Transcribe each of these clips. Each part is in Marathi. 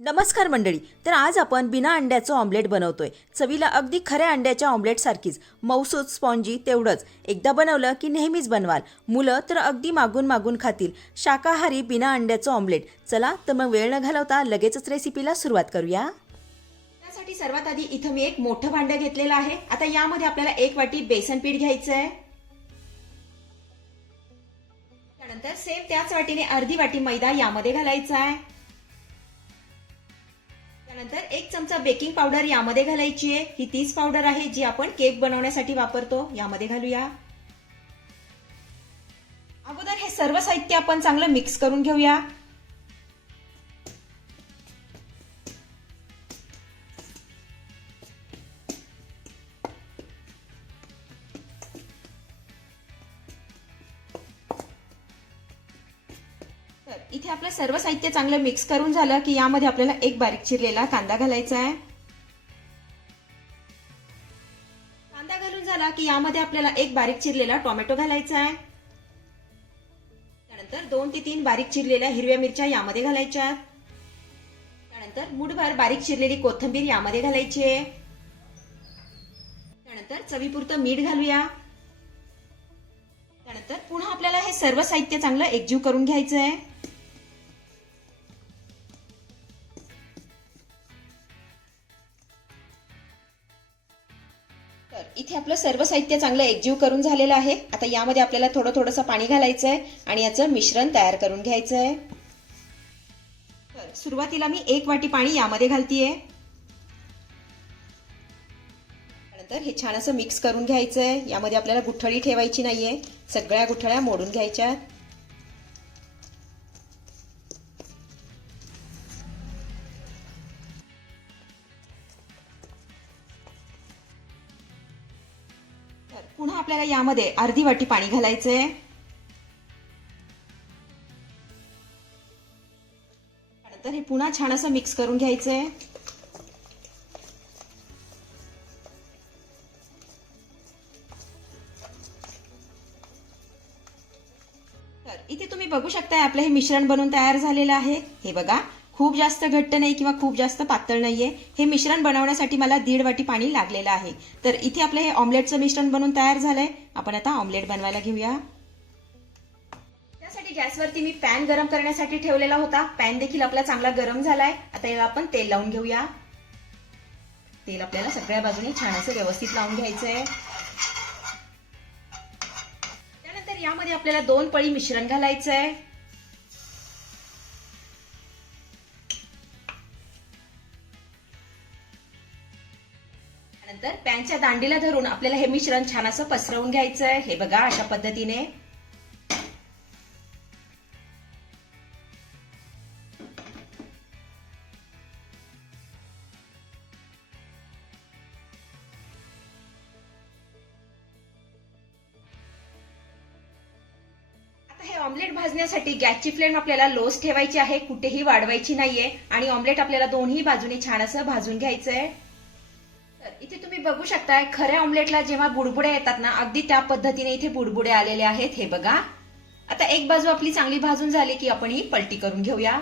नमस्कार मंडळी तर आज आपण बिना अंड्याचं ऑमलेट बनवतोय. चवीला अगदी खऱ्या अंड्याच्या ऑमलेटसारखीच मौसूद स्पॉन्जी तेवढंच. एकदा बनवलं की नेहमीच बनवाल. मुलं तर अगदी मागून मागून खातील. शाकाहारी बिना अंड्याचं ऑमलेट. चला तर मग वेळ न घालवता लगेचच रेसिपीला सुरुवात करूया. त्यासाठी सर्वात आधी इथं मी एक मोठं भांडं घेतलेलं आहे. आता यामध्ये आपल्याला एक वाटी बेसन पीठ घ्यायचं आहे त्यानंतर सेम त्याच वाटीने अर्धी वाटी मैदा यामध्ये घालायचा आहे त्यानंतर एक चमचा बेकिंग पावडर यामध्ये घालायची आहे. ही तीच पावडर आहे जी आपण केक बनवण्यासाठी वापरतो. यामध्ये घालूया. अगोदर हे सर्व साहित्य आपण चांगलं मिक्स करून घेऊया. इथे आपलं सर्व साहित्य चांगलं मिक्स करून झालं की यामध्ये आपल्याला एक बारीक चिरलेला कांदा घालायचा आहे. कांदा घालून झाला की यामध्ये आपल्याला एक बारीक चिरलेला टोमॅटो घालायचा आहे. त्यानंतर दोन ते तीन बारीक चिरलेल्या हिरव्या मिरच्या यामध्ये घालायच्या त्यानंतर मुठभर बारीक चिरलेली कोथिंबीर यामध्ये घालायची आहे. त्यानंतर चवीपुरतं मीठ घालूया. त्यानंतर पुन्हा आपल्याला हे सर्व साहित्य चांगलं एकजीव करून घ्यायचं आहे. इथे आपलं सर्व साहित्य चांगलं एकजीव करून झालेलं आहे. आता यामध्ये आपल्याला थोडं थोडंसं पाणी घालायचं आहे आणि याचं मिश्रण तयार करून घ्यायचं आहे तर सुरुवातीला मी एक वाटी पाणी यामध्ये घालतीये. नंतर हे छान असं मिक्स करून घ्यायचं आहे यामध्ये आपल्याला गुठळी ठेवायची नाहीये. सगळ्या गुठळ्या मोडून घ्यायच्या पुन्हा आपल्याला यामध्ये अर्धी वाटी पाणी घालायचंय. त्यानंतर हे पुन्हा छान असं मिक्स करून घ्यायचंय. तर इथे तुम्ही बघू शकताय आपलं हे मिश्रण बनवून तयार झालेलं आहे. हे बघा. खूप जास्त घट्ट नाही किंवा खूप जास्त पातळ नाहीये. हे मिश्रण बनवण्यासाठी मला दीड वाटी पाणी लागलेलं आहे. तर इथे आपलं हे ऑमलेटचं मिश्रण बनवून तयार झालंय. आपण आता ऑमलेट बनवायला घेऊया. त्यासाठी गॅसवरती मी पॅन गरम करण्यासाठी ठेवलेला होता. पॅन देखील आपला चांगला गरम झालाय. आता याला आपण तेल लावून घेऊया. तेल आपल्याला सगळ्या बाजूने छान असं व्यवस्थित लावून घ्यायचंय. त्यानंतर यामध्ये आपल्याला दोन पळी मिश्रण घालायचंय. त्यानंतर पॅनच्या दांडीला धरून आपल्याला हे मिश्रण छान असं पसरवून घ्यायचं आहे हे बघा अशा पद्धतीने. आता हे ऑमलेट भाजण्यासाठी गॅसची फ्लेम आपल्याला लोच ठेवायची आहे. कुठेही वाढवायची नाहीये. आणि ऑमलेट आपल्याला दोन्ही बाजूने छान असं भाजून घ्यायचं आहे इथे तुम्ही बघू शकताय खऱ्या ऑमलेटला जेव्हा बुडबुड्या येतात ना अगदी त्या पद्धतीने इथे बुडबुडे आलेले आहेत. हे बघा. आता एक बाजू आपली चांगली भाजून झाली की आपण ही पलटी करून घेऊया.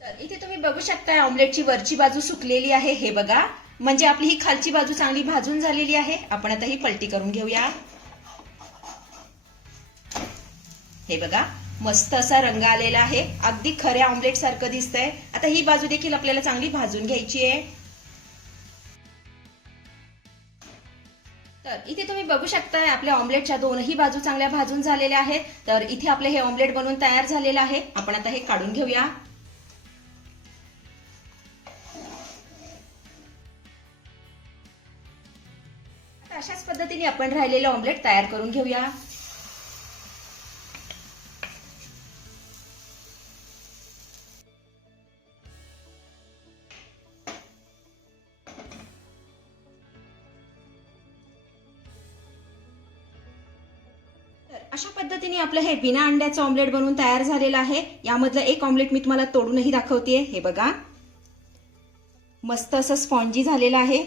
तर इथे तुम्ही बघू शकताय ऑमलेटची वरची बाजू सुकलेली आहे. हे बघा. म्हणजे आपली ही खालची बाजू चांगली भाजून झालेली आहे. आपण आता ही पलटी करून घेऊया. हे बघा. मस्त असा रंग आलेला आहे. अगदी खऱ्या ऑमलेट सारखं दिसतंय. आता ही बाजू देखील आपल्याला चांगली भाजून घ्यायची आहे. तर इथे तुम्ही बघू शकताय आपल्या ऑमलेटच्या दोनही बाजू चांगल्या भाजून झालेल्या आहेत. तर इथे आपले हे ऑमलेट बनवून तयार झालेलं आहे. आपण आता हे काढून घेऊया. अशाच पद्धतीने आपण राहिलेलं ऑमलेट तयार करून घेऊया. अशा पद्धतीने आपलं हे बिना अंड्याचं ऑमलेट बनवून तयार झालेलं आहे. यामधलं एक ऑमलेट मी तुम्हाला तोडूनही दाखवते हे बघा. मस्त असं स्पॉन्जी झालेलं आहे.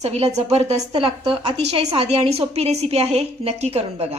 चवीला जबरदस्त लागतं. अतिशय साधी आणि सोपी रेसिपी आहे. नक्की करून बघा.